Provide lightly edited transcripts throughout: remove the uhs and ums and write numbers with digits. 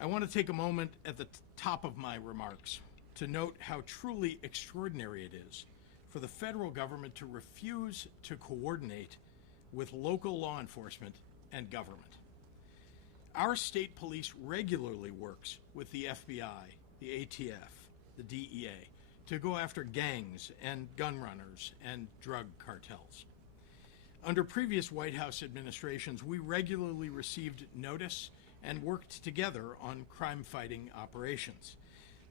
I want to take a moment at the top of my remarks to note how truly extraordinary it is for the federal government to refuse to coordinate with local law enforcement and government. Our state police regularly works with the FBI, the ATF, the DEA to go after gangs and gun runners and drug cartels. Under previous White House administrations, we regularly received notice and worked together on crime-fighting operations.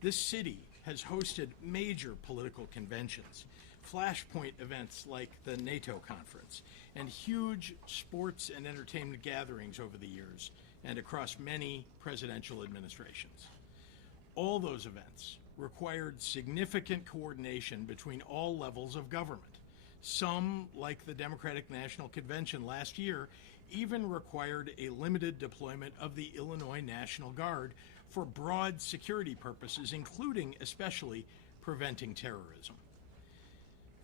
This city has hosted major political conventions, flashpoint events like the NATO conference, and huge sports and entertainment gatherings over the years and across many presidential administrations. All those events required significant coordination between all levels of government. Some, like the Democratic National Convention last year, even required a limited deployment of the Illinois National Guard for broad security purposes, including especially preventing terrorism.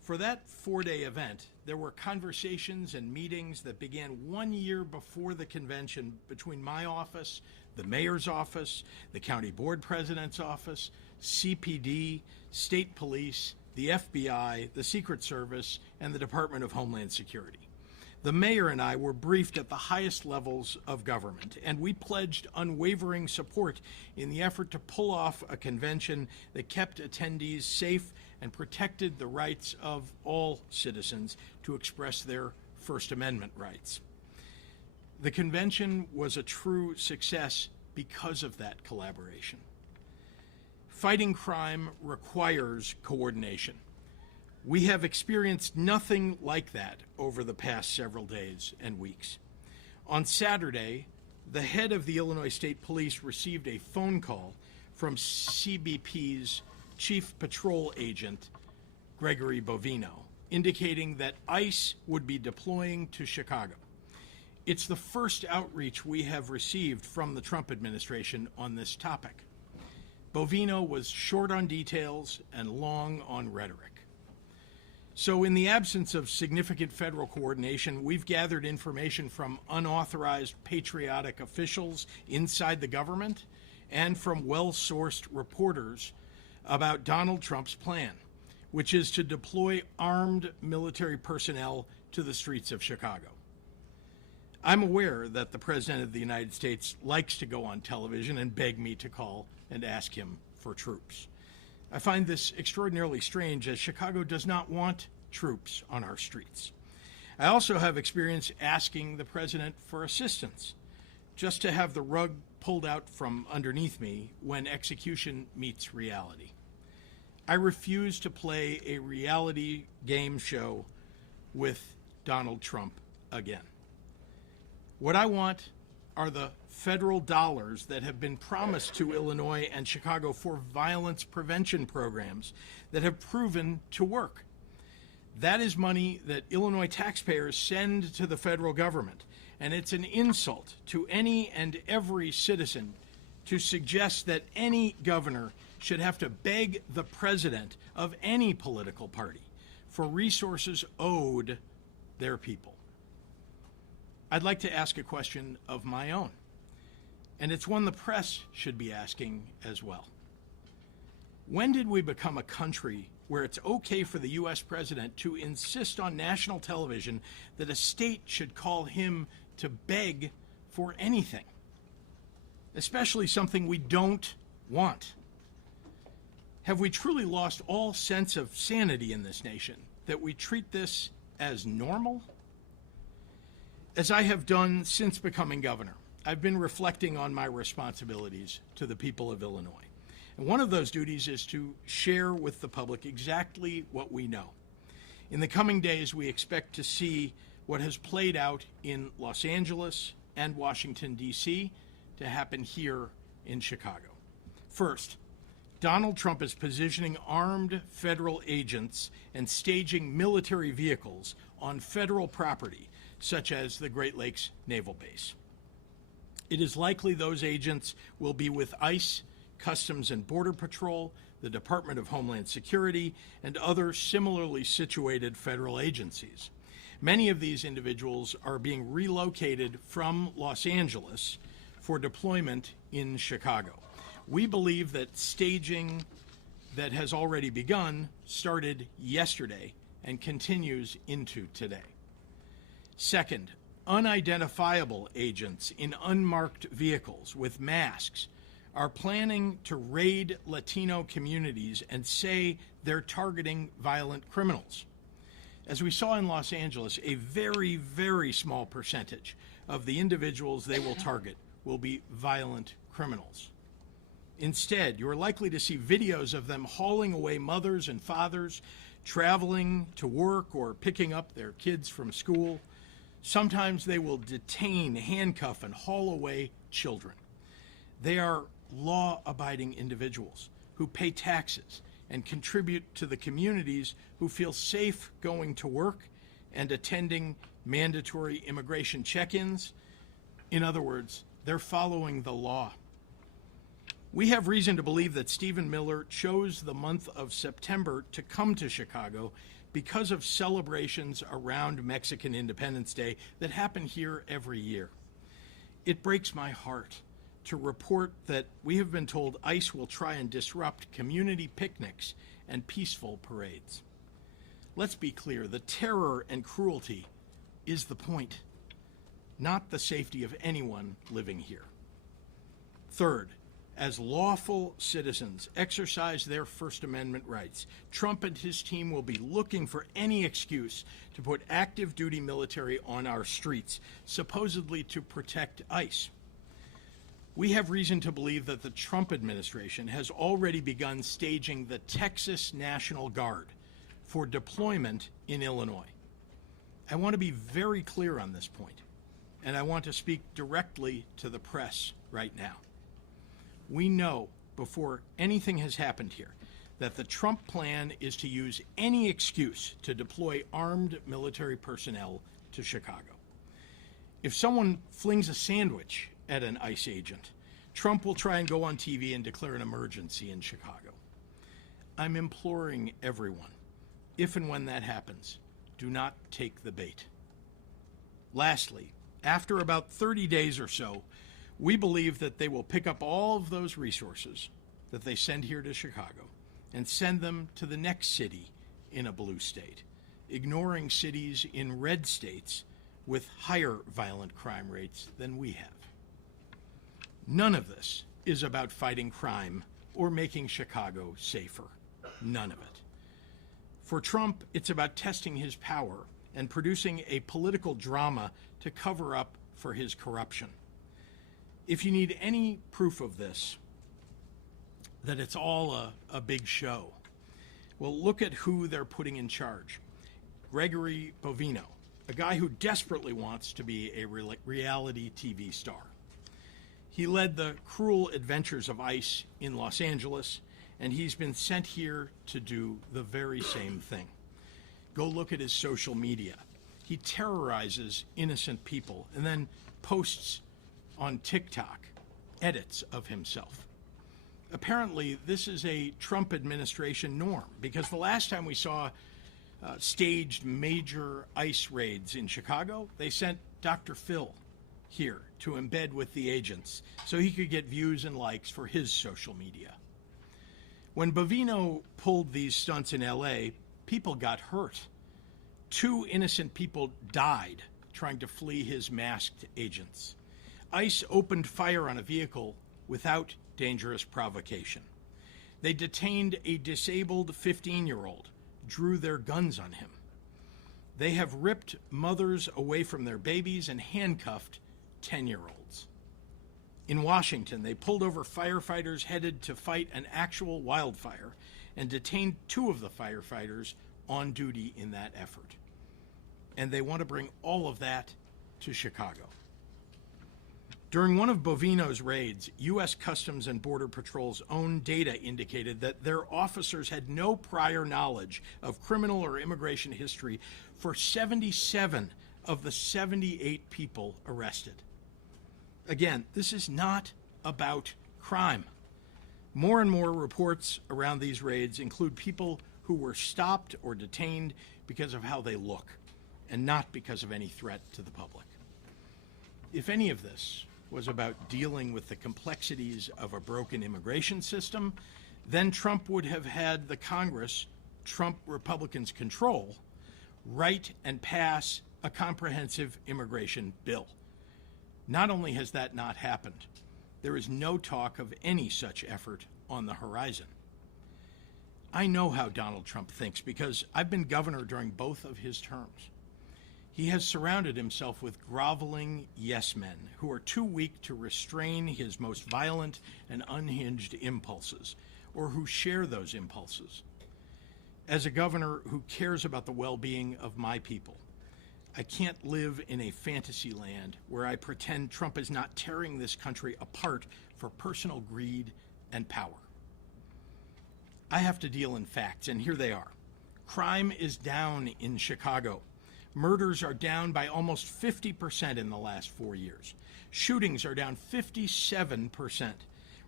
For that four-day event, there were conversations and meetings that began 1 year before the convention between my office, the mayor's office, the county board president's office, CPD, state police, the FBI, the Secret Service, and the Department of Homeland Security. The mayor and I were briefed at the highest levels of government, and we pledged unwavering support in the effort to pull off a convention that kept attendees safe and protected the rights of all citizens to express their First Amendment rights. The convention was a true success because of that collaboration. Fighting crime requires coordination. We have experienced nothing like that over the past several days and weeks. On Saturday, the head of the Illinois State Police received a phone call from CBP's Chief Patrol Agent, Gregory Bovino, indicating that ICE would be deploying to Chicago. It's the first outreach we have received from the Trump administration on this topic. Bovino was short on details and long on rhetoric. So in the absence of significant federal coordination, we've gathered information from unauthorized patriotic officials inside the government and from well-sourced reporters about Donald Trump's plan, which is to deploy armed military personnel to the streets of Chicago. I'm aware that the President of the United States likes to go on television and beg me to call and ask him for troops. I find this extraordinarily strange, as Chicago does not want troops on our streets. I also have experience asking the President for assistance, just to have the rug pulled out from underneath me when execution meets reality. I refuse to play a reality game show with Donald Trump again. What I want are the federal dollars that have been promised to Illinois and Chicago for violence prevention programs that have proven to work. That is money that Illinois taxpayers send to the federal government, and it's an insult to any and every citizen to suggest that any governor should have to beg the president of any political party for resources owed their people. I'd like to ask a question of my own, and it's one the press should be asking as well. When did we become a country where it's okay for the U.S. president to insist on national television that a state should call him to beg for anything, especially something we don't want? Have we truly lost all sense of sanity in this nation, that we treat this as normal? As I have done since becoming governor, I've been reflecting on my responsibilities to the people of Illinois. And one of those duties is to share with the public exactly what we know. In the coming days, we expect to see what has played out in Los Angeles and Washington, D.C., to happen here in Chicago. First, Donald Trump is positioning armed federal agents and staging military vehicles on federal property, such as the Great Lakes Naval Base. It is likely those agents will be with ICE, Customs and Border Patrol, the Department of Homeland Security, and other similarly situated federal agencies. Many of these individuals are being relocated from Los Angeles for deployment in Chicago. We believe that staging that has already begun started yesterday and continues into today. Second, unidentifiable agents in unmarked vehicles with masks are planning to raid Latino communities and say they're targeting violent criminals. As we saw in Los Angeles, a very, very small percentage of the individuals they will target will be violent criminals. Instead, you're likely to see videos of them hauling away mothers and fathers, traveling to work or picking up their kids from school. Sometimes they will detain, handcuff, and haul away children. They are law-abiding individuals who pay taxes and contribute to the communities who feel safe going to work and attending mandatory immigration check-ins. In other words, they're following the law. We have reason to believe that Stephen Miller chose the month of September to come to Chicago because of celebrations around Mexican Independence Day that happen here every year. It breaks my heart to report that we have been told ICE will try and disrupt community picnics and peaceful parades. Let's be clear, the terror and cruelty is the point, not the safety of anyone living here. Third, as lawful citizens exercise their First Amendment rights, Trump and his team will be looking for any excuse to put active duty military on our streets, supposedly to protect ICE. We have reason to believe that the Trump administration has already begun staging the Texas National Guard for deployment in Illinois. I want to be very clear on this point, and I want to speak directly to the press right now. We know before anything has happened here that the Trump plan is to use any excuse to deploy armed military personnel to Chicago. If someone flings a sandwich at an ICE agent, Trump will try and go on TV and declare an emergency in Chicago. I'm imploring everyone, if and when that happens, do not take the bait. Lastly, after about 30 days or so, we believe that they will pick up all of those resources that they send here to Chicago and send them to the next city in a blue state, ignoring cities in red states with higher violent crime rates than we have. None of this is about fighting crime or making Chicago safer. None of it. For Trump, it's about testing his power and producing a political drama to cover up for his corruption. If you need any proof of this, that it's all a big show, well, look at who they're putting in charge. Gregory Bovino, a guy who desperately wants to be a reality TV star. He led the cruel adventures of ICE in Los Angeles, and he's been sent here to do the very same thing. Go look at his social media. He terrorizes innocent people and then posts on TikTok edits of himself. Apparently, this is a Trump administration norm, because the last time we saw staged major ICE raids in Chicago, they sent Dr. Phil here to embed with the agents so he could get views and likes for his social media. When Bovino pulled these stunts in LA, people got hurt. 2 innocent people died trying to flee his masked agents. ICE opened fire on a vehicle without dangerous provocation. They detained a disabled 15-year-old, drew their guns on him. They have ripped mothers away from their babies and handcuffed 10-year-olds. In Washington, they pulled over firefighters headed to fight an actual wildfire and detained 2 of the firefighters on duty in that effort. And they want to bring all of that to Chicago. During one of Bovino's raids, U.S. Customs and Border Patrol's own data indicated that their officers had no prior knowledge of criminal or immigration history for 77 of the 78 people arrested. Again, this is not about crime. More and more reports around these raids include people who were stopped or detained because of how they look, and not because of any threat to the public. If any of this was about dealing with the complexities of a broken immigration system, then Trump would have had the Congress Trump Republicans control write and pass a comprehensive immigration bill. Not only has that not happened, there is no talk of any such effort on the horizon. I know how Donald Trump thinks because I've been governor during both of his terms. He has surrounded himself with groveling yes men who are too weak to restrain his most violent and unhinged impulses, or who share those impulses. As a governor who cares about the well-being of my people, I can't live in a fantasy land where I pretend Trump is not tearing this country apart for personal greed and power. I have to deal in facts, and here they are. Crime is down in Chicago. Murders are down by almost 50% in the last 4 years. Shootings are down 57%.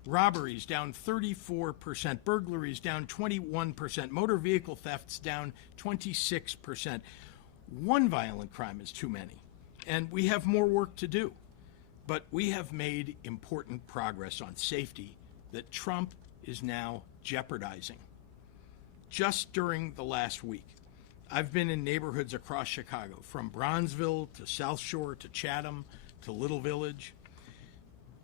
Robberies down 34%. Burglaries down 21%. Motor vehicle thefts down 26%. One violent crime is too many, and we have more work to do. But we have made important progress on safety that Trump is now jeopardizing. Just during the last week, I've been in neighborhoods across Chicago, from Bronzeville to South Shore to Chatham to Little Village.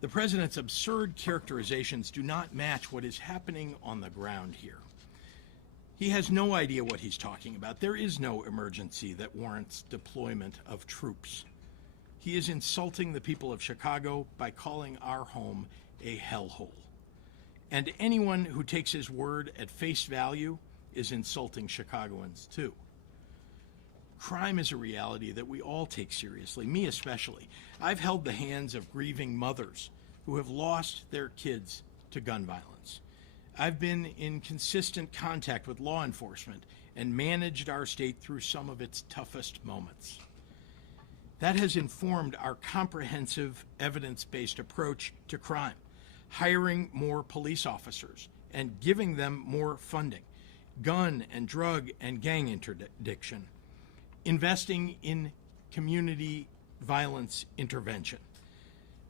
The president's absurd characterizations do not match what is happening on the ground here. He has no idea what he's talking about. There is no emergency that warrants deployment of troops. He is insulting the people of Chicago by calling our home a hellhole. And anyone who takes his word at face value is insulting Chicagoans too. Crime is a reality that we all take seriously, me especially. I've held the hands of grieving mothers who have lost their kids to gun violence. I've been in consistent contact with law enforcement and managed our state through some of its toughest moments. That has informed our comprehensive, evidence-based approach to crime, hiring more police officers and giving them more funding, gun and drug and gang interdiction, investing in community violence intervention,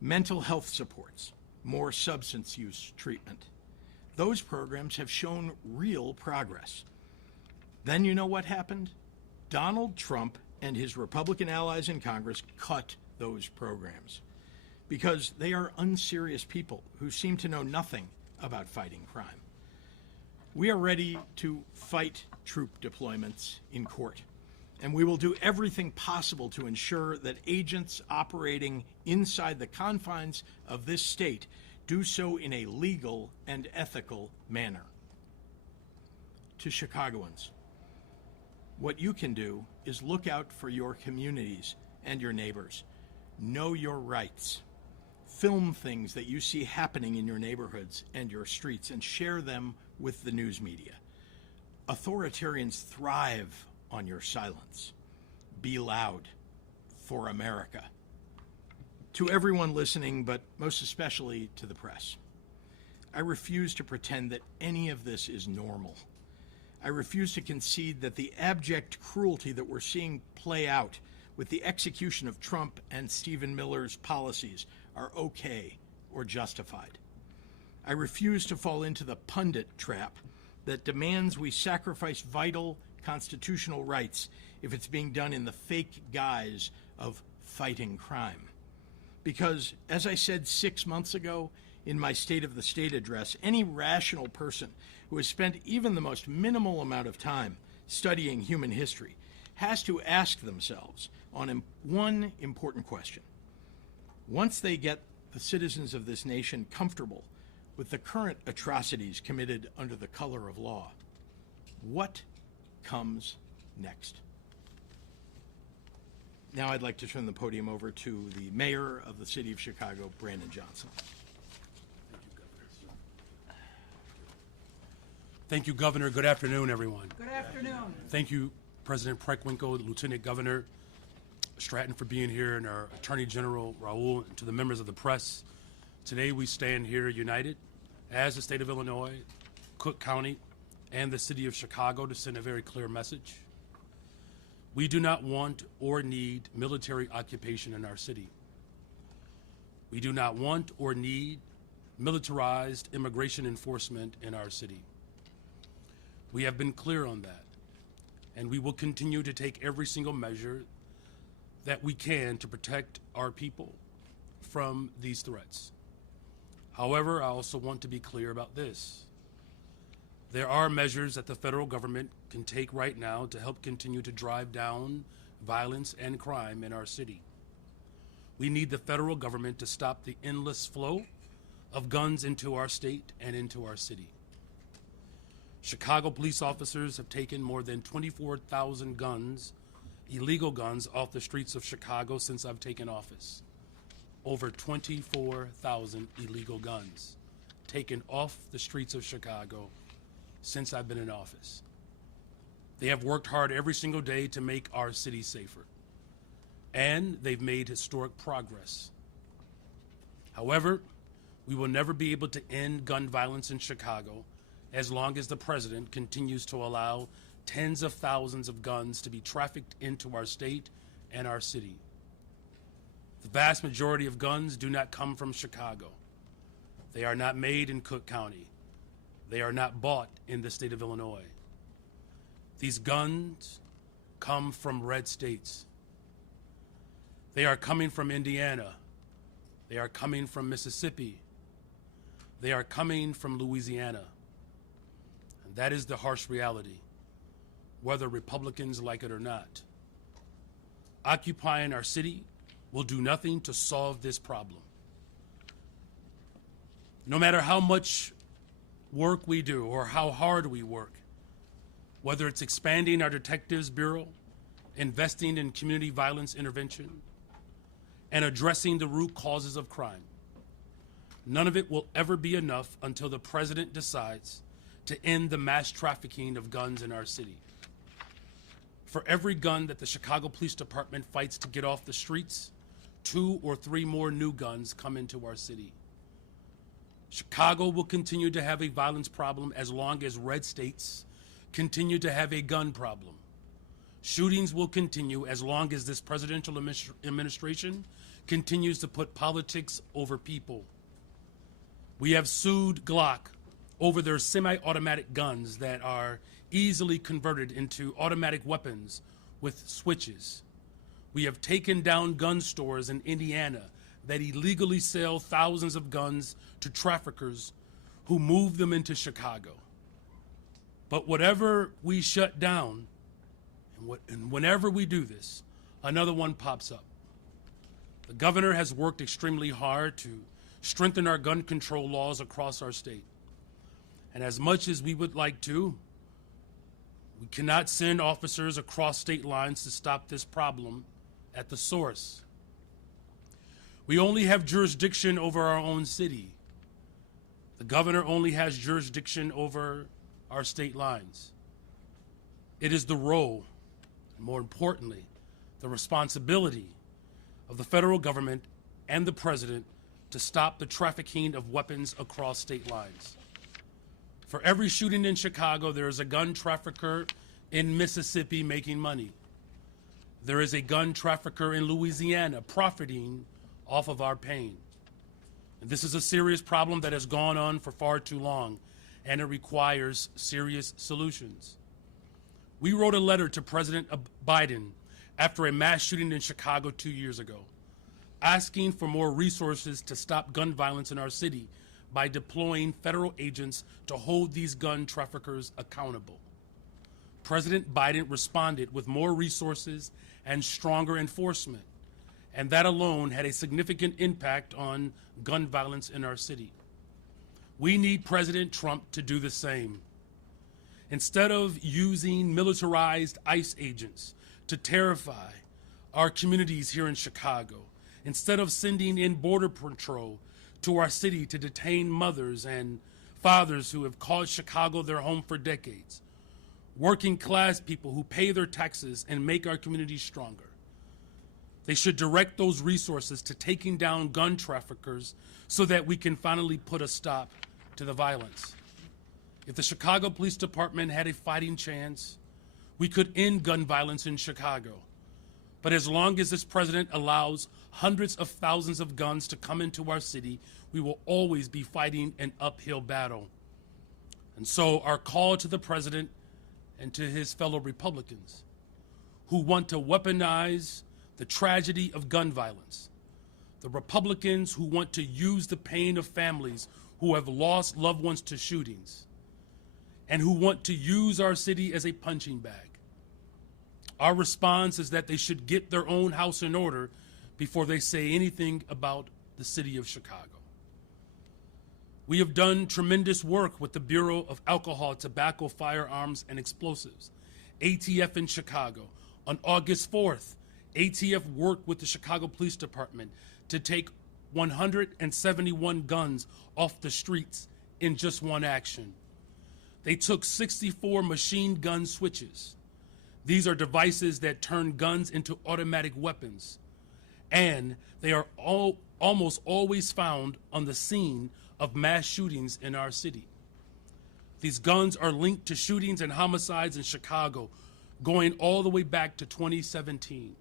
mental health supports, more substance use treatment. Those programs have shown real progress. Then you know what happened? Donald Trump and his Republican allies in Congress cut those programs because they are unserious people who seem to know nothing about fighting crime. We are ready to fight troop deployments in court, and we will do everything possible to ensure that agents operating inside the confines of this state do so in a legal and ethical manner. To Chicagoans, what you can do is look out for your communities and your neighbors. Know your rights. Film things that you see happening in your neighborhoods and your streets and share them with the news media. Authoritarians thrive on your silence. Be loud for America. To everyone listening, but most especially to the press, I refuse to pretend that any of this is normal. I refuse to concede that the abject cruelty that we're seeing play out with the execution of Trump and Stephen Miller's policies are okay or justified. I refuse to fall into the pundit trap that demands we sacrifice vital constitutional rights if it's being done in the fake guise of fighting crime. Because, as I said 6 months ago in my State of the State address, any rational person who has spent even the most minimal amount of time studying human history has to ask themselves on one important question. Once they get the citizens of this nation comfortable with the current atrocities committed under the color of law, what comes next? Now I'd like to turn the podium over to the mayor of the city of Chicago, Brandon Johnson. Thank you, Governor. Good afternoon, everyone. Good afternoon. Thank you, President Preckwinkle, Lieutenant Governor Stratton, for being here, and our Attorney General, Raoul, and to the members of the press. Today we stand here united as the state of Illinois, Cook County, and the city of Chicago to send a very clear message. We do not want or need military occupation in our city. We do not want or need militarized immigration enforcement in our city. We have been clear on that, and we will continue to take every single measure that we can to protect our people from these threats. However, I also want to be clear about this. There are measures that the federal government can take right now to help continue to drive down violence and crime in our city. We need the federal government to stop the endless flow of guns into our state and into our city. Chicago police officers have taken more than 24,000 guns, illegal guns, off the streets of Chicago since I've taken office. Over 24,000 illegal guns taken off the streets of Chicago since I've been in office. They have worked hard every single day to make our city safer, and they've made historic progress. However, we will never be able to end gun violence in Chicago as long as the president continues to allow tens of thousands of guns to be trafficked into our state and our city. The vast majority of guns do not come from Chicago. They are not made in Cook County. They are not bought in the state of Illinois. These guns come from red states. They are coming from Indiana. They are coming from Mississippi. They are coming from Louisiana. And that is the harsh reality, whether Republicans like it or not. Occupying our city will do nothing to solve this problem. No matter how much work we do or how hard we work, whether it's expanding our Detectives Bureau, investing in community violence intervention, and addressing the root causes of crime, none of it will ever be enough until the president decides to end the mass trafficking of guns in our city. For every gun that the Chicago Police Department fights to get off the streets, 2 or 3 more new guns come into our city. Chicago will continue to have a violence problem as long as red states continue to have a gun problem. Shootings will continue as long as this presidential administration continues to put politics over people. We have sued Glock over their semi-automatic guns that are easily converted into automatic weapons with switches. We have taken down gun stores in Indiana that illegally sell thousands of guns to traffickers who move them into Chicago. But whatever we shut down, and whenever we do this, another one pops up. The governor has worked extremely hard to strengthen our gun control laws across our state. And as much as we would like to, we cannot send officers across state lines to stop this problem at the source. We only have jurisdiction over our own city. The governor only has jurisdiction over our state lines. It is the role, and more importantly, the responsibility of the federal government and the president to stop the trafficking of weapons across state lines. For every shooting in Chicago, there is a gun trafficker in Mississippi making money. There is a gun trafficker in Louisiana profiting off of our pain. And this is a serious problem that has gone on for far too long, and it requires serious solutions. We wrote a letter to President Biden after a mass shooting in Chicago 2 years ago, asking for more resources to stop gun violence in our city by deploying federal agents to hold these gun traffickers accountable. President Biden responded with more resources and stronger enforcement, and that alone had a significant impact on gun violence in our city. We need President Trump to do the same. Instead of using militarized ICE agents to terrify our communities here in Chicago, instead of sending in Border Patrol to our city to detain mothers and fathers who have called Chicago their home for decades, working class people who pay their taxes and make our communities stronger, they should direct those resources to taking down gun traffickers so that we can finally put a stop to the violence. If the Chicago Police Department had a fighting chance, we could end gun violence in Chicago. But as long as this president allows hundreds of thousands of guns to come into our city, we will always be fighting an uphill battle. And so our call to the president and to his fellow Republicans who want to weaponize the tragedy of gun violence, the Republicans who want to use the pain of families who have lost loved ones to shootings, and who want to use our city as a punching bag. Our response is that they should get their own house in order before they say anything about the city of Chicago. We have done tremendous work with the Bureau of Alcohol, Tobacco, Firearms, and Explosives, ATF in Chicago. On August 4th, ATF worked with the Chicago Police Department to take 171 guns off the streets in just one action. They took 64 machine gun switches. These are devices that turn guns into automatic weapons, and they are almost always found on the scene of mass shootings in our city. These guns are linked to shootings and homicides in Chicago going all the way back to 2017,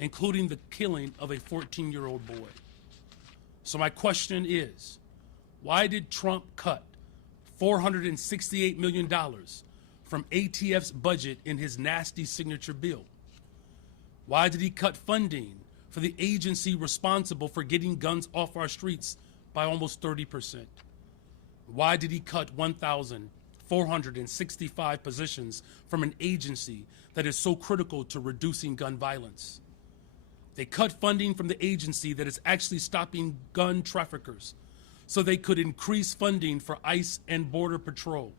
including the killing of a 14-year-old boy. So my question is, why did Trump cut $468 million from ATF's budget in his nasty signature bill? Why did he cut funding for the agency responsible for getting guns off our streets by almost 30%? Why did he cut 1,465 positions from an agency that is so critical to reducing gun violence? They cut funding from the agency that is actually stopping gun traffickers so they could increase funding for ICE and Border Patrol.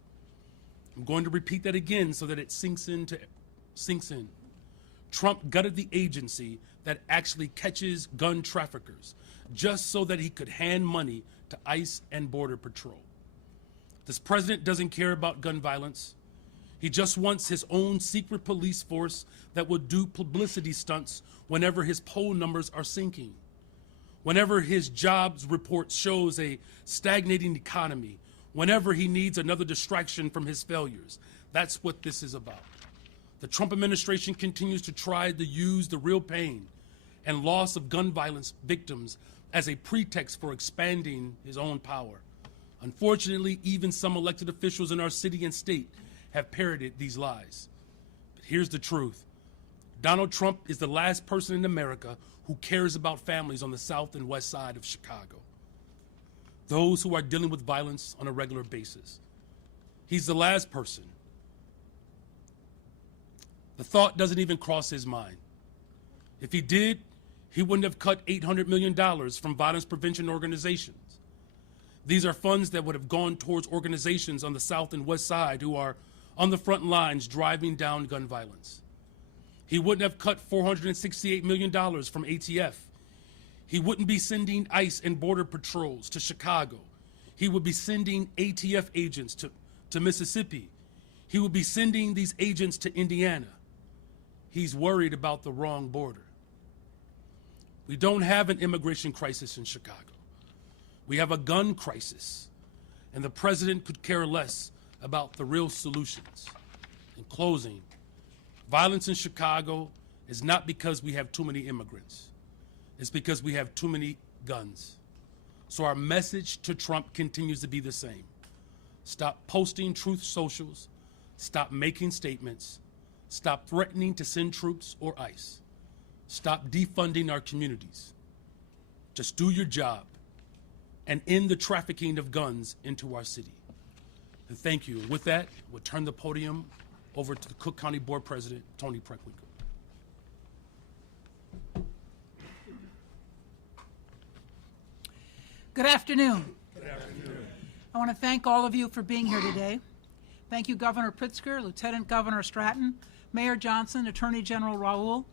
I'm going to repeat that again so that it sinks in. Trump gutted the agency that actually catches gun traffickers just so that he could hand money to ICE and Border Patrol. This president doesn't care about gun violence. He just wants his own secret police force that will do publicity stunts whenever his poll numbers are sinking, whenever his jobs report shows a stagnating economy, whenever he needs another distraction from his failures. That's what this is about. The Trump administration continues to try to use the real pain and loss of gun violence victims as a pretext for expanding his own power. Unfortunately, even some elected officials in our city and state have parroted these lies. But here's the truth. Donald Trump is the last person in America who cares about families on the south and west side of Chicago, those who are dealing with violence on a regular basis. He's the last person. The thought doesn't even cross his mind. If he did, he wouldn't have cut $800 million from violence prevention organizations. These are funds that would have gone towards organizations on the south and west side who are on the front lines driving down gun violence. He wouldn't have cut $468 million from ATF. He wouldn't be sending ICE and Border Patrols to Chicago. He would be sending ATF agents to Mississippi. He would be sending these agents to Indiana. He's worried about the wrong border. We don't have an immigration crisis in Chicago. We have a gun crisis, and the president could care less about the real solutions. In closing, violence in Chicago is not because we have too many immigrants. It's because we have too many guns. So our message to Trump continues to be the same. Stop posting truth socials. Stop making statements. Stop threatening to send troops or ICE. Stop defunding our communities. Just do your job and end the trafficking of guns into our city. And thank you. With that, we'll turn the podium over to the Cook County Board President, Tony Preckwinkle. Good afternoon. Good afternoon. I want to thank all of you for being here today. Thank you, Governor Pritzker, Lieutenant Governor Stratton, Mayor Johnson, Attorney General Raoul,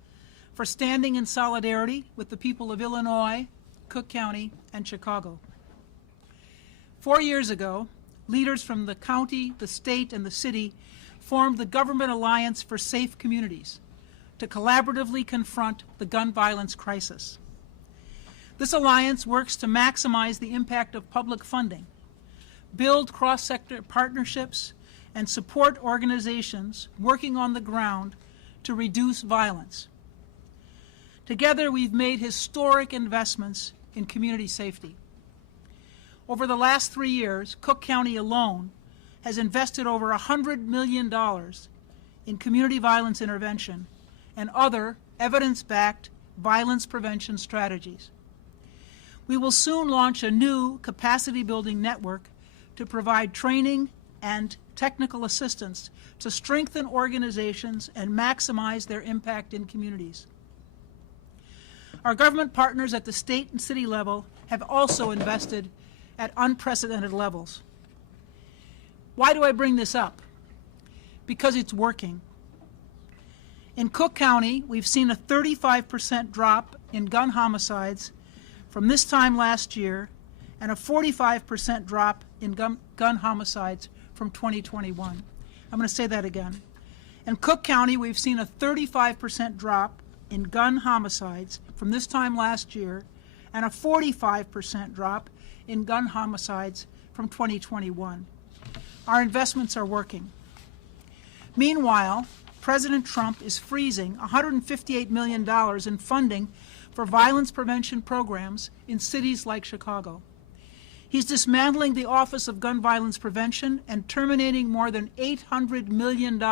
for standing in solidarity with the people of Illinois, Cook County, and Chicago. 4 years ago, leaders from the county, the state, and the city formed the Government Alliance for Safe Communities to collaboratively confront the gun violence crisis. This alliance works to maximize the impact of public funding, build cross-sector partnerships, and support organizations working on the ground to reduce violence. Together, we've made historic investments in community safety. Over the last 3 years, Cook County alone has invested over $100 million in community violence intervention and other evidence-backed violence prevention strategies. We will soon launch a new capacity-building network to provide training and technical assistance to strengthen organizations and maximize their impact in communities. Our government partners at the state and city level have also invested at unprecedented levels. Why do I bring this up? Because it's working. In Cook County, we've seen a 35% drop in gun homicides from this time last year and a 45% drop in gun homicides from 2021. I'm going to say that again. In Cook County, we've seen a 35% drop in gun homicides from this time last year and a 45% drop in gun homicides from 2021. Our investments are working. Meanwhile, President Trump is freezing $158 million in funding for violence prevention programs in cities like Chicago. He's dismantling the Office of Gun Violence Prevention and terminating more than $800 million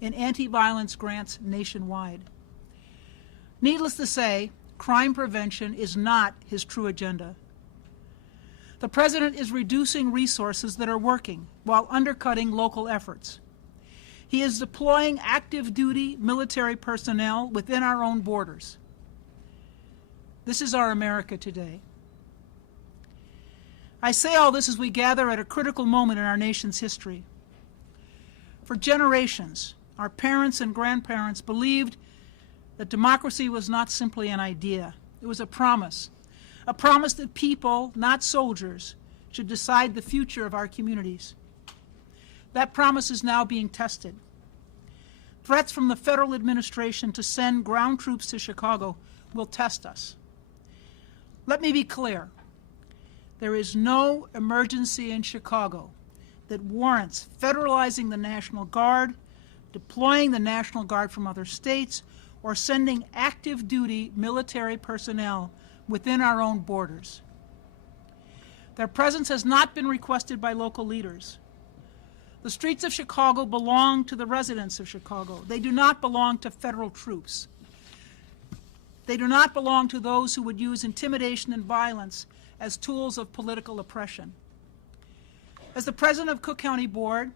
in anti-violence grants nationwide. Needless to say, crime prevention is not his true agenda. The President is reducing resources that are working while undercutting local efforts. He is deploying active-duty military personnel within our own borders. This is our America today. I say all this as we gather at a critical moment in our nation's history. For generations, our parents and grandparents believed that democracy was not simply an idea. It was a promise that people, not soldiers, should decide the future of our communities. That promise is now being tested. Threats from the federal administration to send ground troops to Chicago will test us. Let me be clear. There is no emergency in Chicago that warrants federalizing the National Guard, deploying the National Guard from other states, or sending active-duty military personnel within our own borders. Their presence has not been requested by local leaders. The streets of Chicago belong to the residents of Chicago. They do not belong to federal troops. They do not belong to those who would use intimidation and violence as tools of political oppression. As the president of Cook County Board,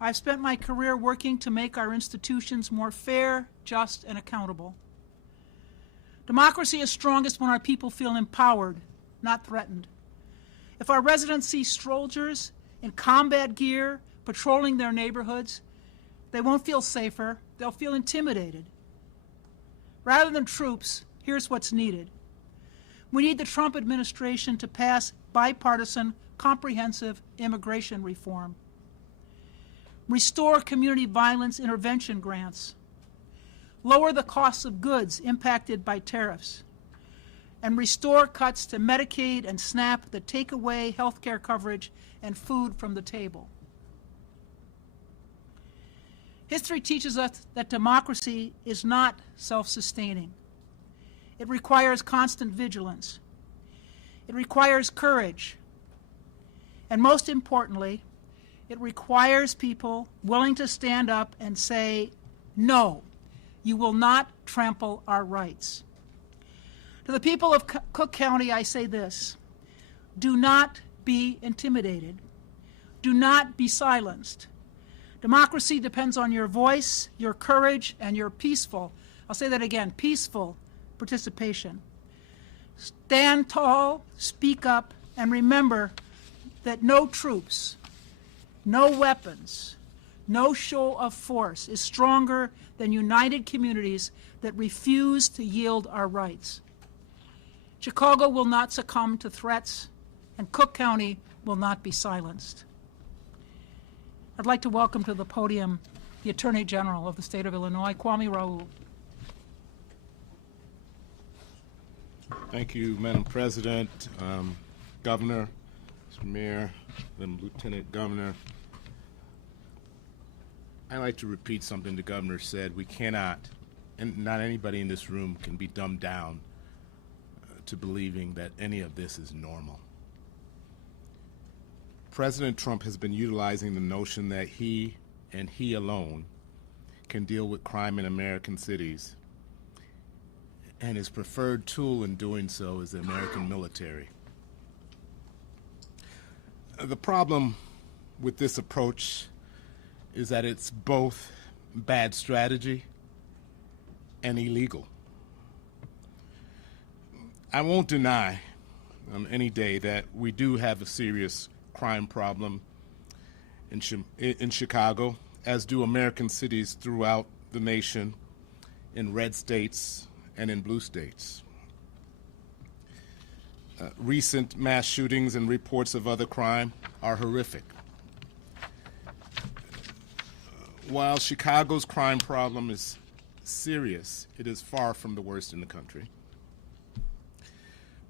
I've spent my career working to make our institutions more fair, just, and accountable. Democracy is strongest when our people feel empowered, not threatened. If our residents see soldiers in combat gear patrolling their neighborhoods, they won't feel safer, they'll feel intimidated. Rather than troops, here's what's needed. We need the Trump administration to pass bipartisan, comprehensive immigration reform. Restore community violence intervention grants. Lower the costs of goods impacted by tariffs. And restore cuts to Medicaid and SNAP that take away health care coverage and food from the table. History teaches us that democracy is not self-sustaining. It requires constant vigilance. It requires courage. And most importantly, it requires people willing to stand up and say, no, you will not trample our rights. To the people of Cook County, I say this: do not be intimidated. Do not be silenced. Democracy depends on your voice, your courage, and your peaceful, I'll say that again, peaceful participation. Stand tall, speak up, and remember that no troops, no weapons, no show of force is stronger than united communities that refuse to yield our rights. Chicago will not succumb to threats, and Cook County will not be silenced. I'd like to welcome to the podium the Attorney General of the state of Illinois, Kwame Raoul. Thank you, Madam President, Governor, Mr. Mayor, Madam Lieutenant Governor. I'd like to repeat something the Governor said. We cannot and not anybody in this room can be dumbed down to believing that any of this is normal. President Trump has been utilizing the notion that he and he alone can deal with crime in American cities, and his preferred tool in doing so is the American military. The problem with this approach is that it's both bad strategy and illegal. I won't deny on any day that we do have a serious crime problem in Chicago, as do American cities throughout the nation, in red states and in blue states. Recent mass shootings and reports of other crime are horrific. While Chicago's crime problem is serious, it is far from the worst in the country.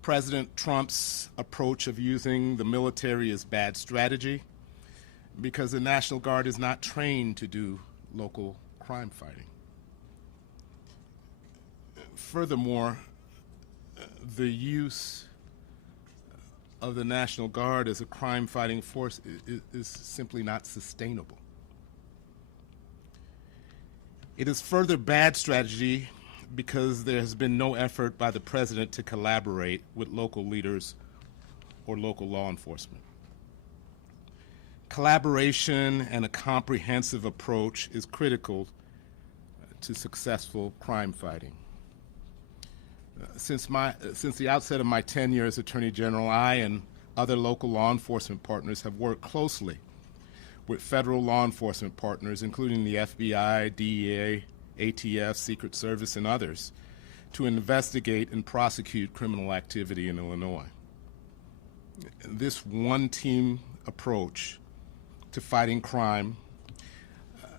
President Trump's approach of using the military is bad strategy because the National Guard is not trained to do local crime fighting. Furthermore, the use of the National Guard as a crime-fighting force is simply not sustainable. It is further bad strategy because there has been no effort by the president to collaborate with local leaders or local law enforcement. Collaboration and a comprehensive approach is critical to successful crime fighting. Since the outset of my tenure as Attorney General, I and other local law enforcement partners have worked closely with federal law enforcement partners, including the FBI, DEA, ATF, Secret Service, and others, to investigate and prosecute criminal activity in Illinois. This one-team approach to fighting crime,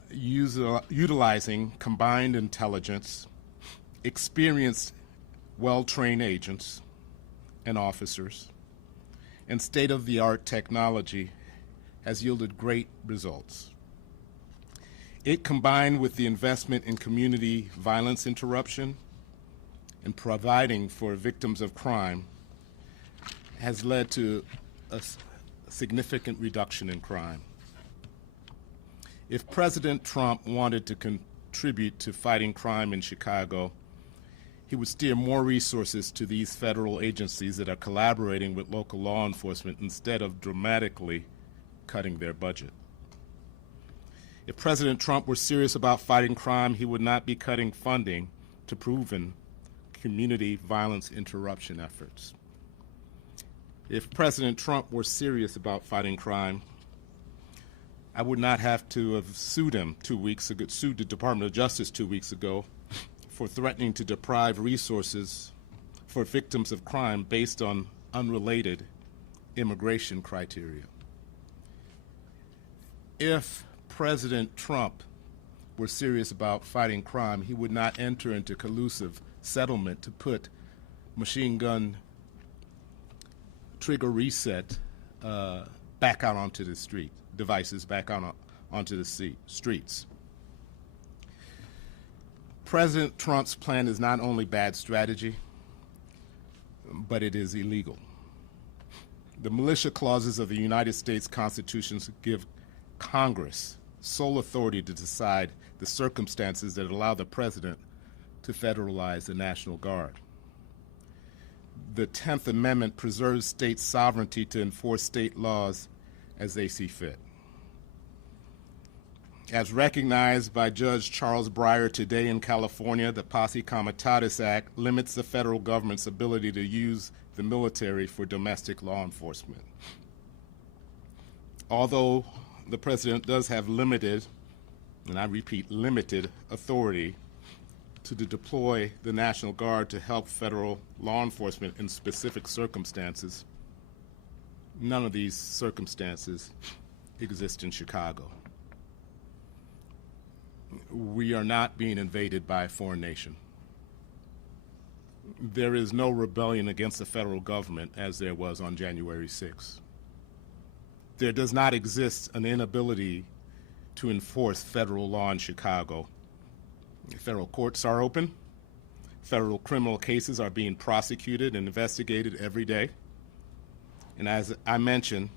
utilizing combined intelligence, experienced, well-trained agents and officers, and state-of-the-art technology has yielded great results. It, combined with the investment in community violence interruption and providing for victims of crime, has led to a significant reduction in crime. If President Trump wanted to contribute to fighting crime in Chicago, he would steer more resources to these federal agencies that are collaborating with local law enforcement instead of dramatically cutting their budget. If President Trump were serious about fighting crime, he would not be cutting funding to proven community violence interruption efforts. If President Trump were serious about fighting crime, I would not have to have sued him 2 weeks ago, sued the Department of Justice 2 weeks ago for threatening to deprive resources for victims of crime based on unrelated immigration criteria. If President Trump were serious about fighting crime, he would not enter into collusive settlement to put machine gun trigger reset back out onto the street, devices back out onto the streets. President Trump's plan is not only bad strategy, but it is illegal. The militia clauses of the United States Constitution give Congress sole authority to decide the circumstances that allow the president to federalize the National Guard. The 10th Amendment preserves state sovereignty to enforce state laws as they see fit. As recognized by Judge Charles Breyer today in California, the Posse Comitatus Act limits the federal government's ability to use the military for domestic law enforcement. Although the president does have limited, and I repeat, limited authority to deploy the National Guard to help federal law enforcement in specific circumstances, none of these circumstances exist in Chicago. We are not being invaded by a foreign nation. There is no rebellion against the federal government as there was on January 6th. There does not exist an inability to enforce federal law in Chicago Federal courts are open. Federal criminal cases are being prosecuted and investigated every day. And as I mentioned,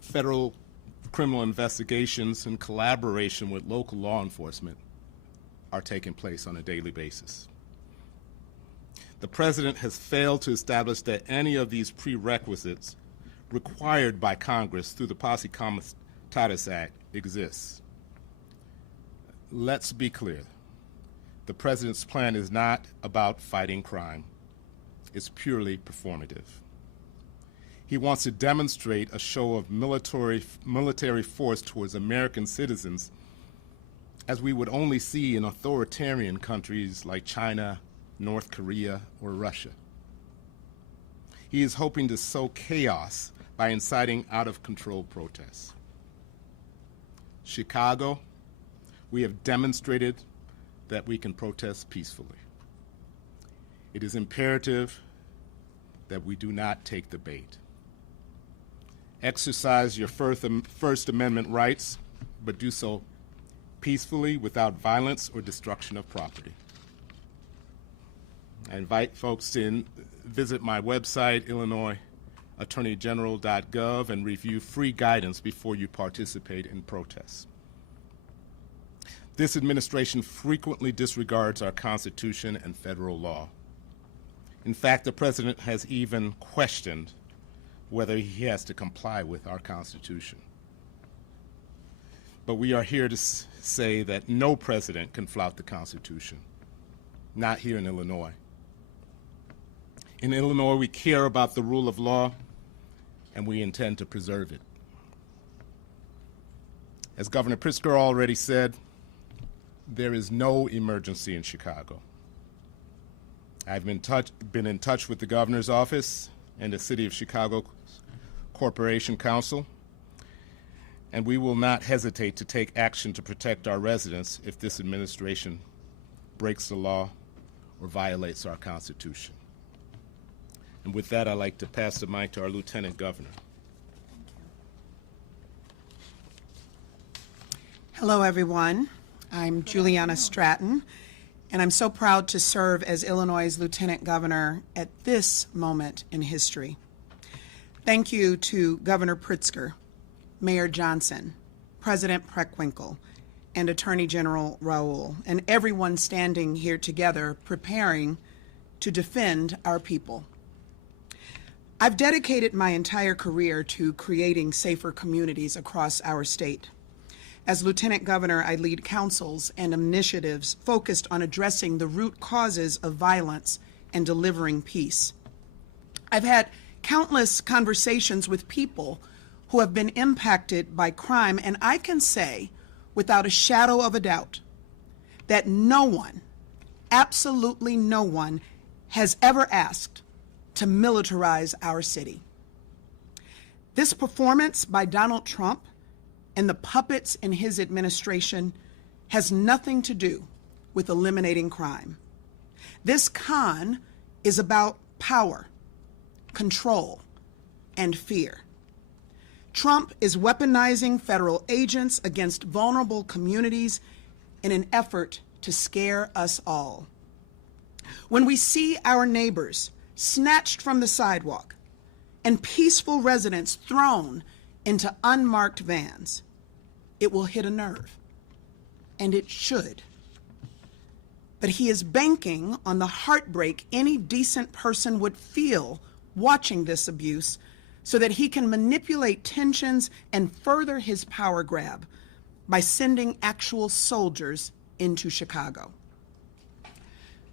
federal criminal investigations in collaboration with local law enforcement are taking place on a daily basis. The President has failed to establish that any of these prerequisites required by Congress through the Posse Comitatus Act exists. Let's be clear. The President's plan is not about fighting crime. It's purely performative. He wants to demonstrate a show of military force towards American citizens as we would only see in authoritarian countries like China, North Korea, or Russia. He is hoping to sow chaos by inciting out-of-control protests. Chicago, we have demonstrated that we can protest peacefully. It is imperative that we do not take the bait. Exercise your First Amendment rights, but do so peacefully without violence or destruction of property. I invite folks to visit my website, IllinoisAttorneyGeneral.gov, and review free guidance before you participate in protests. This administration frequently disregards our Constitution and federal law. In fact, the President has even questioned whether he has to comply with our Constitution. But we are here to say that no president can flout the Constitution, not here in Illinois. In Illinois, we care about the rule of law, and we intend to preserve it. As Governor Pritzker already said, there is no emergency in Chicago. I've been in touch with the governor's office and the City of Chicago Corporation Council, and we will not hesitate to take action to protect our residents if this administration breaks the law or violates our Constitution. And with that, I'd like to pass the mic to our Lieutenant Governor. Hello, everyone. I'm Juliana Stratton, and I'm so proud to serve as Illinois' Lieutenant Governor at this moment in history. Thank you to Governor Pritzker, Mayor Johnson, President Preckwinkle, and Attorney General Raoul, and everyone standing here together preparing to defend our people. I've dedicated my entire career to creating safer communities across our state. As Lieutenant Governor, I lead councils and initiatives focused on addressing the root causes of violence and delivering peace. I've had countless conversations with people who have been impacted by crime, and I can say, without a shadow of a doubt, that no one, absolutely no one, has ever asked to militarize our city. This performance by Donald Trump and the puppets in his administration has nothing to do with eliminating crime. This con is about power, control, and fear. Trump is weaponizing federal agents against vulnerable communities in an effort to scare us all. When we see our neighbors snatched from the sidewalk and peaceful residents thrown into unmarked vans, it will hit a nerve, and it should. But he is banking on the heartbreak any decent person would feel watching this abuse so that he can manipulate tensions and further his power grab by sending actual soldiers into Chicago.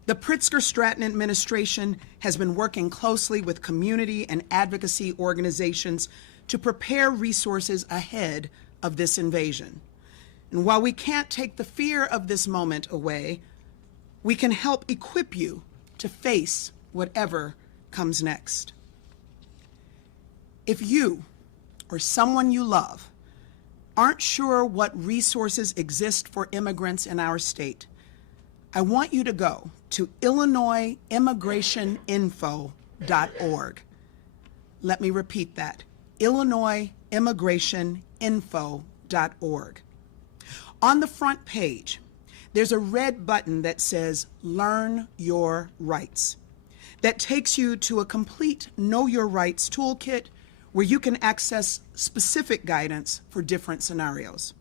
The Pritzker-Stratton administration has been working closely with community and advocacy organizations to prepare resources ahead of this invasion. And while we can't take the fear of this moment away, we can help equip you to face whatever comes next. If you or someone you love aren't sure what resources exist for immigrants in our state, I want you to go to IllinoisImmigrationInfo.org. Let me repeat that, IllinoisImmigrationInfo.org. On the front page, there's a red button that says Learn Your Rights. That takes you to a complete Know Your Rights toolkit where you can access specific guidance for different scenarios.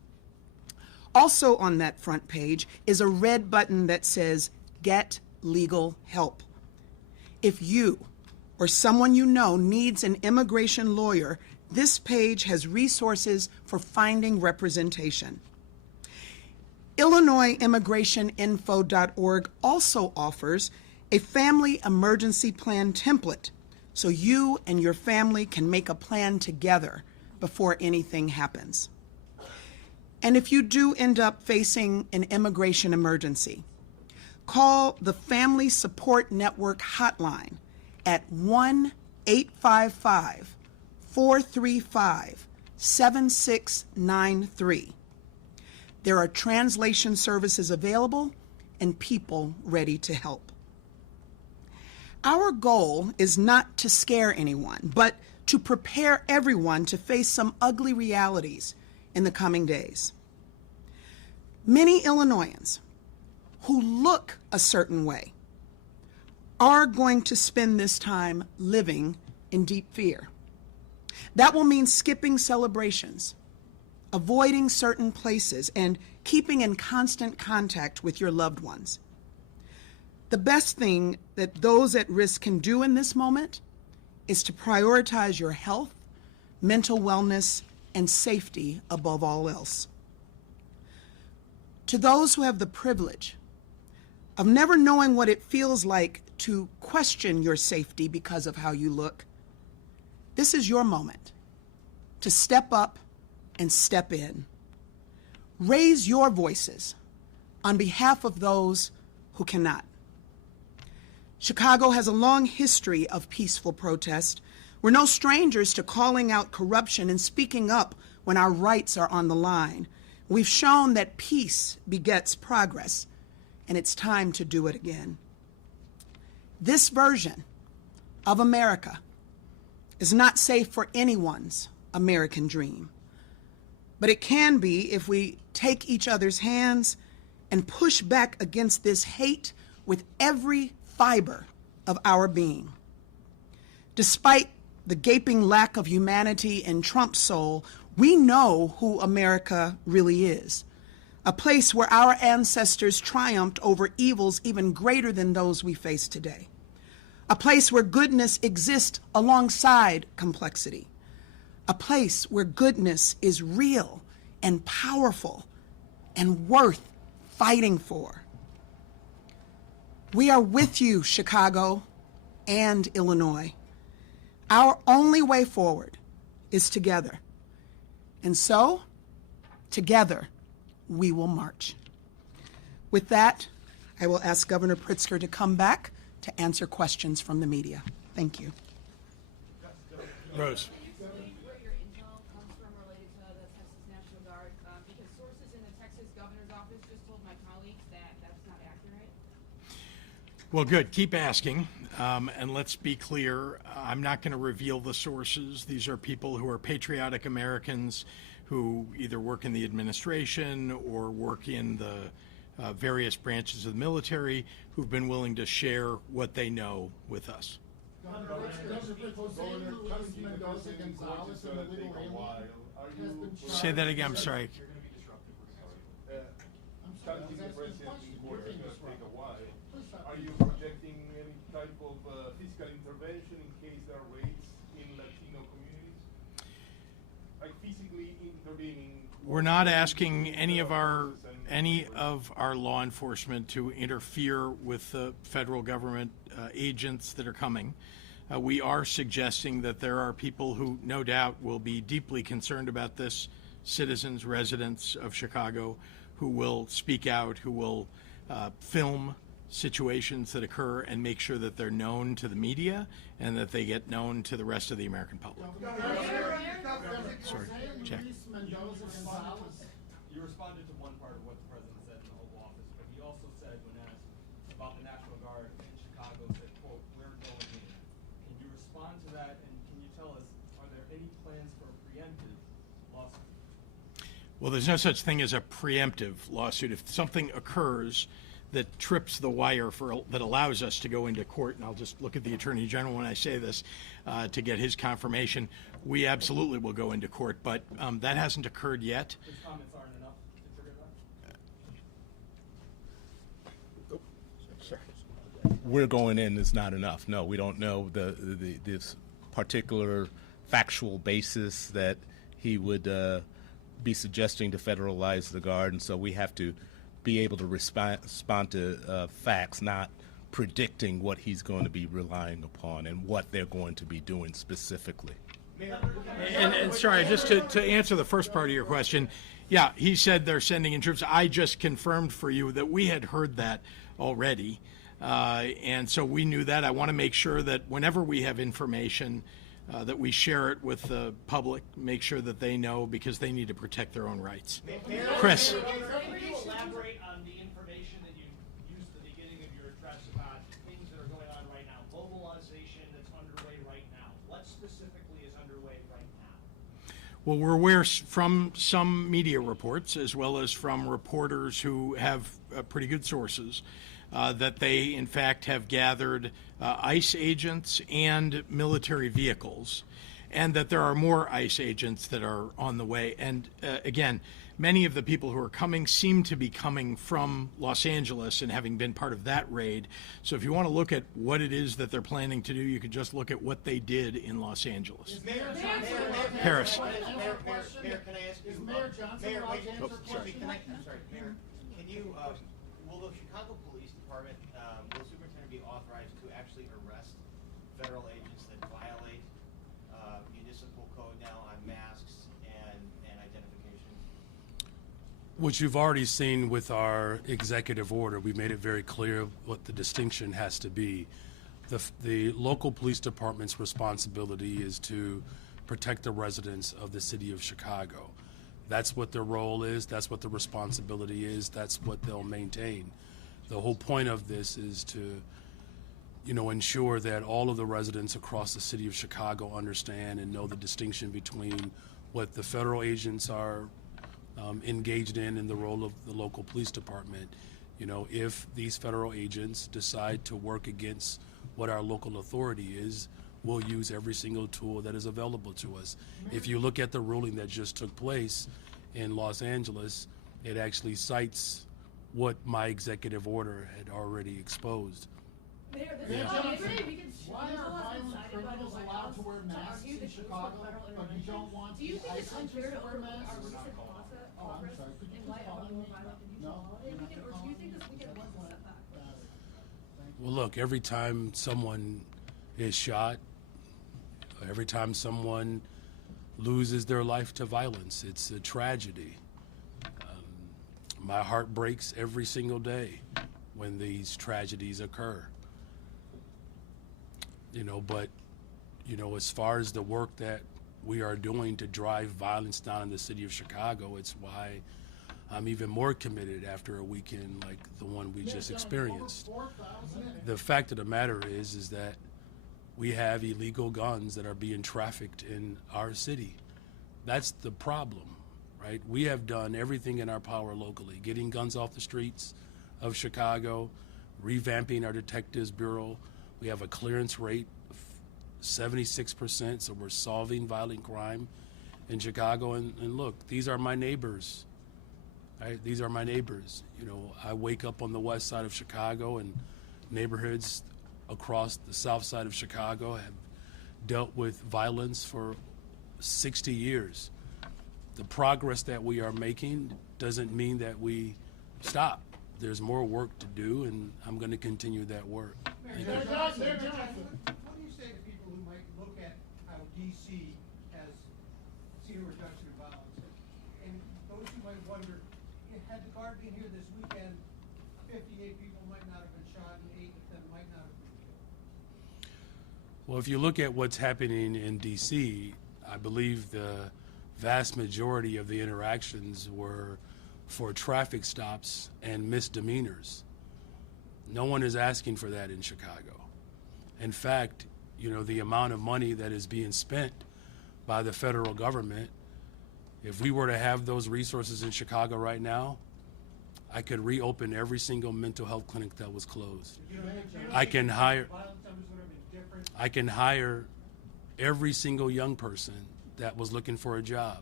Also on that front page is a red button that says Get Legal Help. If you or someone you know needs an immigration lawyer, this page has resources for finding representation. IllinoisImmigrationInfo.org also offers a family emergency plan template so you and your family can make a plan together before anything happens. And if you do end up facing an immigration emergency, call the Family Support Network hotline at 1-855-435-7693. There are translation services available and people ready to help. Our goal is not to scare anyone, but to prepare everyone to face some ugly realities in the coming days. Many Illinoisans who look a certain way are going to spend this time living in deep fear. That will mean skipping celebrations, avoiding certain places, and keeping in constant contact with your loved ones. The best thing that those at risk can do in this moment is to prioritize your health, mental wellness, and safety above all else. To those who have the privilege of never knowing what it feels like to question your safety because of how you look, this is your moment to step up and step in. Raise your voices on behalf of those who cannot. Chicago has a long history of peaceful protest. We're no strangers to calling out corruption and speaking up when our rights are on the line. We've shown that peace begets progress, and it's time to do it again. This version of America is not safe for anyone's American dream, but it can be if we take each other's hands and push back against this hate with every fiber of our being. Despite the gaping lack of humanity in Trump's soul, we know who America really is. A place where our ancestors triumphed over evils even greater than those we face today. A place where goodness exists alongside complexity. A place where goodness is real and powerful and worth fighting for. We are with you, Chicago and Illinois. Our only way forward is together. And so, together, we will march. With that, I will ask Governor Pritzker to come back to answer questions from the media. Thank you. Rose. Can you explain where your intel comes from related to the Texas National Guard? Because sources in the Texas governor's office just told my colleagues that that's not accurate. Well, good. Keep asking. And let's be clear, I'm not going to reveal the sources. These are people who are patriotic Americans who either work in the administration or work in the various branches of the military who've been willing to share what they know with us. Say that again, I'm sorry. Are you projecting any type of fiscal intervention in case there are raids in Latino communities? Like physically intervening? We're not asking any of our law enforcement to interfere with the federal government agents that are coming. We are suggesting that there are people who no doubt will be deeply concerned about this, citizens, residents of Chicago, who will speak out, who will film situations that occur and make sure that they're known to the media and that they get known to the rest of the American public. Sorry, check. You responded to one part of what the president said in the Oval Office, but he also said, when asked about the National Guard in Chicago, said, quote, "We're going in." Can you respond to that, and can you tell us, are there any plans for a preemptive lawsuit? Well, there's no such thing as a preemptive lawsuit. If something occurs that trips the wire that allows us to go into court, and I'll just look at the Attorney General when I say this to get his confirmation, we absolutely will go into court, but that hasn't occurred yet. His comments aren't enough to trigger that? We're going in is not enough. No, we don't know this particular factual basis that he would be suggesting to federalize the Guard, and so we have to be able to respond to facts, not predicting what he's going to be relying upon and what they're going to be doing specifically. And sorry, just to answer the first part of your question, yeah, he said they're sending in troops. I just confirmed for you that we had heard that already, and so we knew that. I want to make sure that whenever we have information, that we share it with the public, make sure that they know, because they need to protect their own rights. Chris. Can you elaborate on the information that you used at the beginning of your address about things that are going on right now, mobilization that's underway right now? What specifically is underway right now? Well, we're aware from some media reports, as well as from reporters who have pretty good sources, that they, in fact, have gathered ICE agents and military vehicles, and that there are more ICE agents that are on the way. And again, many of the people who are coming seem to be coming from Los Angeles and having been part of that raid. So if you want to look at what it is that they're planning to do, you could just look at what they did in Los Angeles. Paris. Mayor, can I ask you? Mayor Johnson, Mayor, wait, I'm sorry, Mayor, can you, will the Chicago Police Department, will the superintendent be authorized to actually arrest federal agents that violate municipal code now on masks and identification? What you've already seen with our executive order, we made it very clear what the distinction has to be. The local police department's responsibility is to protect the residents of the city of Chicago. That's what their role is, that's what the responsibility is, that's what they'll maintain. The whole point of this is to, ensure that all of the residents across the city of Chicago understand and know the distinction between what the federal agents are engaged in the role of the local police department. If these federal agents decide to work against what our local authority is, we'll use every single tool that is available to us. If you look at the ruling that just took place in Los Angeles, it actually cites what my executive order had already exposed. Mayor, this is we can Why are violent criminals allowed to wear masks in Chicago, but you don't want Do you the think it's ICE unfair to agents to wear overlook our masks? recent Plaza Oh, I'm congress sorry, could you in just light call of a me? more violent than usual No, holiday you're not weekend, or gonna do you call think me. this weekend was a setback? Well, look, every time someone is shot, every time someone loses their life to violence, it's a tragedy. My heart breaks every single day when these tragedies occur. But as far as the work that we are doing to drive violence down in the city of Chicago, it's why I'm even more committed after a weekend like the one we just experienced. The fact of the matter is that we have illegal guns that are being trafficked in our city. That's the problem, right? We have done everything in our power locally, getting guns off the streets of Chicago, revamping our detectives bureau. We have a clearance rate of 76%, so we're solving violent crime in Chicago. And look, these are my neighbors. Right? These are my neighbors. I wake up on the west side of Chicago, and neighborhoods across the south side of Chicago have dealt with violence for 60 years. The progress that we are making doesn't mean that we stop. There's more work to do, and I'm going to continue that work. Thank you. Mayor Johnson, what do you say to people who might look at how D.C. has seen a reduction in violence? And those who might wonder, had the Guard been here this weekend, 58 people might not have been shot and 8 of them might not have been killed. Well, if you look at what's happening in D.C., I believe the vast majority of the interactions were for traffic stops and misdemeanors. No one is asking for that in Chicago. In fact, the amount of money that is being spent by the federal government If we were to have those resources in Chicago right now, I could reopen every single mental health clinic that was closed. I can hire every single young person that was looking for a job.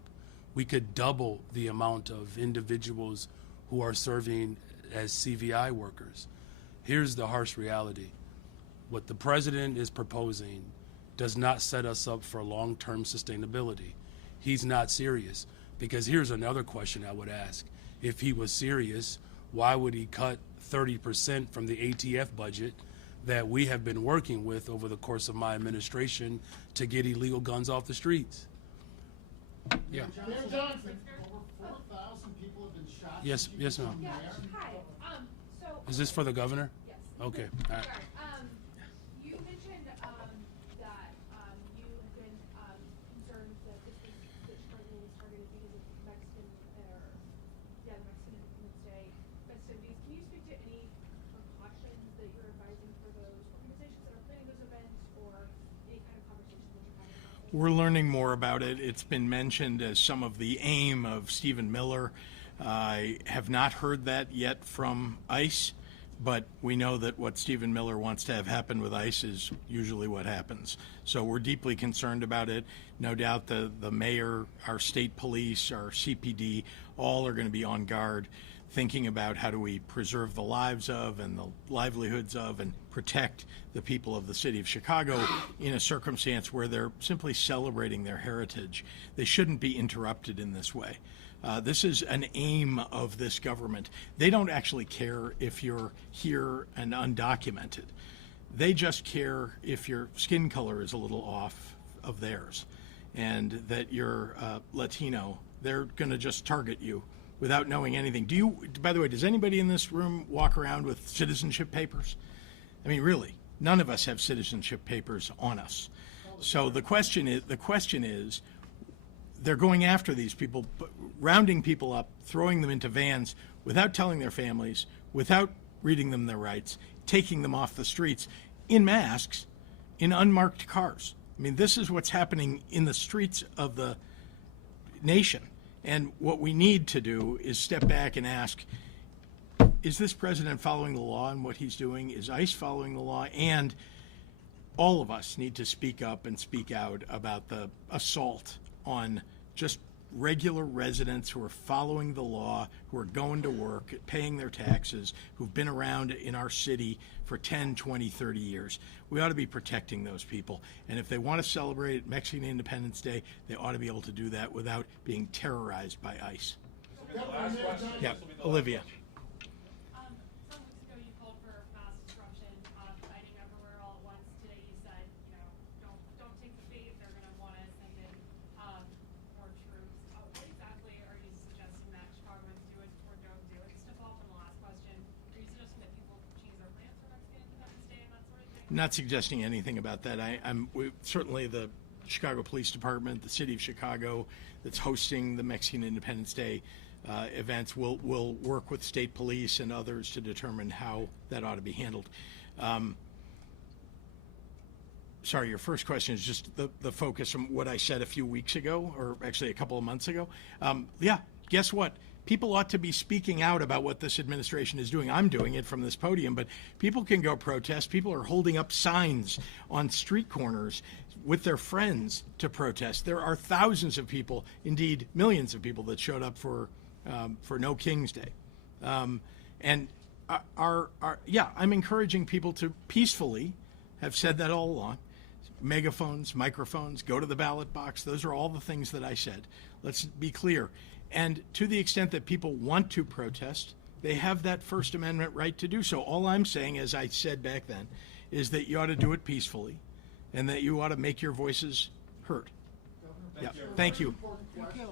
We could double the amount of individuals who are serving as CVI workers. Here's the harsh reality. What the president is proposing does not set us up for long-term sustainability. He's not serious, because here's another question I would ask. If he was serious, why would he cut 30% from the ATF budget that we have been working with over the course of my administration to get illegal guns off the streets? Yeah. Mayor Johnson, over 4,000 people have been shot. Yes, yes, ma'am. Yeah, hi, so. Is this for the governor? Yes. Okay. All right. Sorry, you mentioned, that, you have been, concerned that that Chicago was targeted because of Mexican, the Mexican Independence Day festivities. Can you speak to any precautions that you're advising for those organizations that are planning those events, or any kind of conversations that you're having about those? We're learning more about it. It's been mentioned as some of the aim of Stephen Miller. I have not heard that yet from ICE, but we know that what Stephen Miller wants to have happen with ICE is usually what happens. So we're deeply concerned about it. No doubt the mayor, our state police, our CPD, all are going to be on guard, thinking about how do we preserve the lives of and the livelihoods of and protect the people of the city of Chicago in a circumstance where they're simply celebrating their heritage. They shouldn't be interrupted in this way. This is an aim of this government. They don't actually care if you're here and undocumented. They just care if your skin color is a little off of theirs and that you're Latino. They're going to just target you without knowing anything. By the way, does anybody in this room walk around with citizenship papers? I mean, really, none of us have citizenship papers on us. So the question is, they're going after these people, rounding people up, throwing them into vans without telling their families, without reading them their rights, taking them off the streets in masks, in unmarked cars. I mean, this is what's happening in the streets of the nation. And what we need to do is step back and ask, is this president following the law in what he's doing? Is ICE following the law? And all of us need to speak up and speak out about the assault on just regular residents who are following the law, who are going to work, paying their taxes, who've been around in our city for 10, 20, 30 years. We ought to be protecting those people. And if they want to celebrate Mexican Independence Day, they ought to be able to do that without being terrorized by ICE. Yeah, Olivia. Some weeks ago you called for mass disruption, fighting everywhere all at once. Today you said, don't take the bait. They're going to want to send in more troops. What exactly are you suggesting that Chicagoans do it or don't do? And just to follow up on the last question, are you suggesting that people change their plans for Mexican Independence Day and that sort of thing? Not suggesting anything about that. Certainly the Chicago Police Department, the city of Chicago that's hosting the Mexican Independence Day events will work with state police and others to determine how that ought to be handled. Sorry, your first question is just the focus from what I said a few weeks ago, or actually a couple of months ago. Yeah, guess what? People ought to be speaking out about what this administration is doing. I'm doing it from this podium, but people can go protest. People are holding up signs on street corners with their friends to protest. There are thousands of people, indeed millions of people, that showed up for No King's Day. And I'm encouraging people to peacefully, have said that all along, megaphones, microphones, go to the ballot box. Those are all the things that I said. Let's be clear. And to the extent that people want to protest, they have that First Amendment right to do so. All I'm saying, as I said back then, is that you ought to do it peacefully and that you ought to make your voices heard. Yeah. Thank you. Thank you.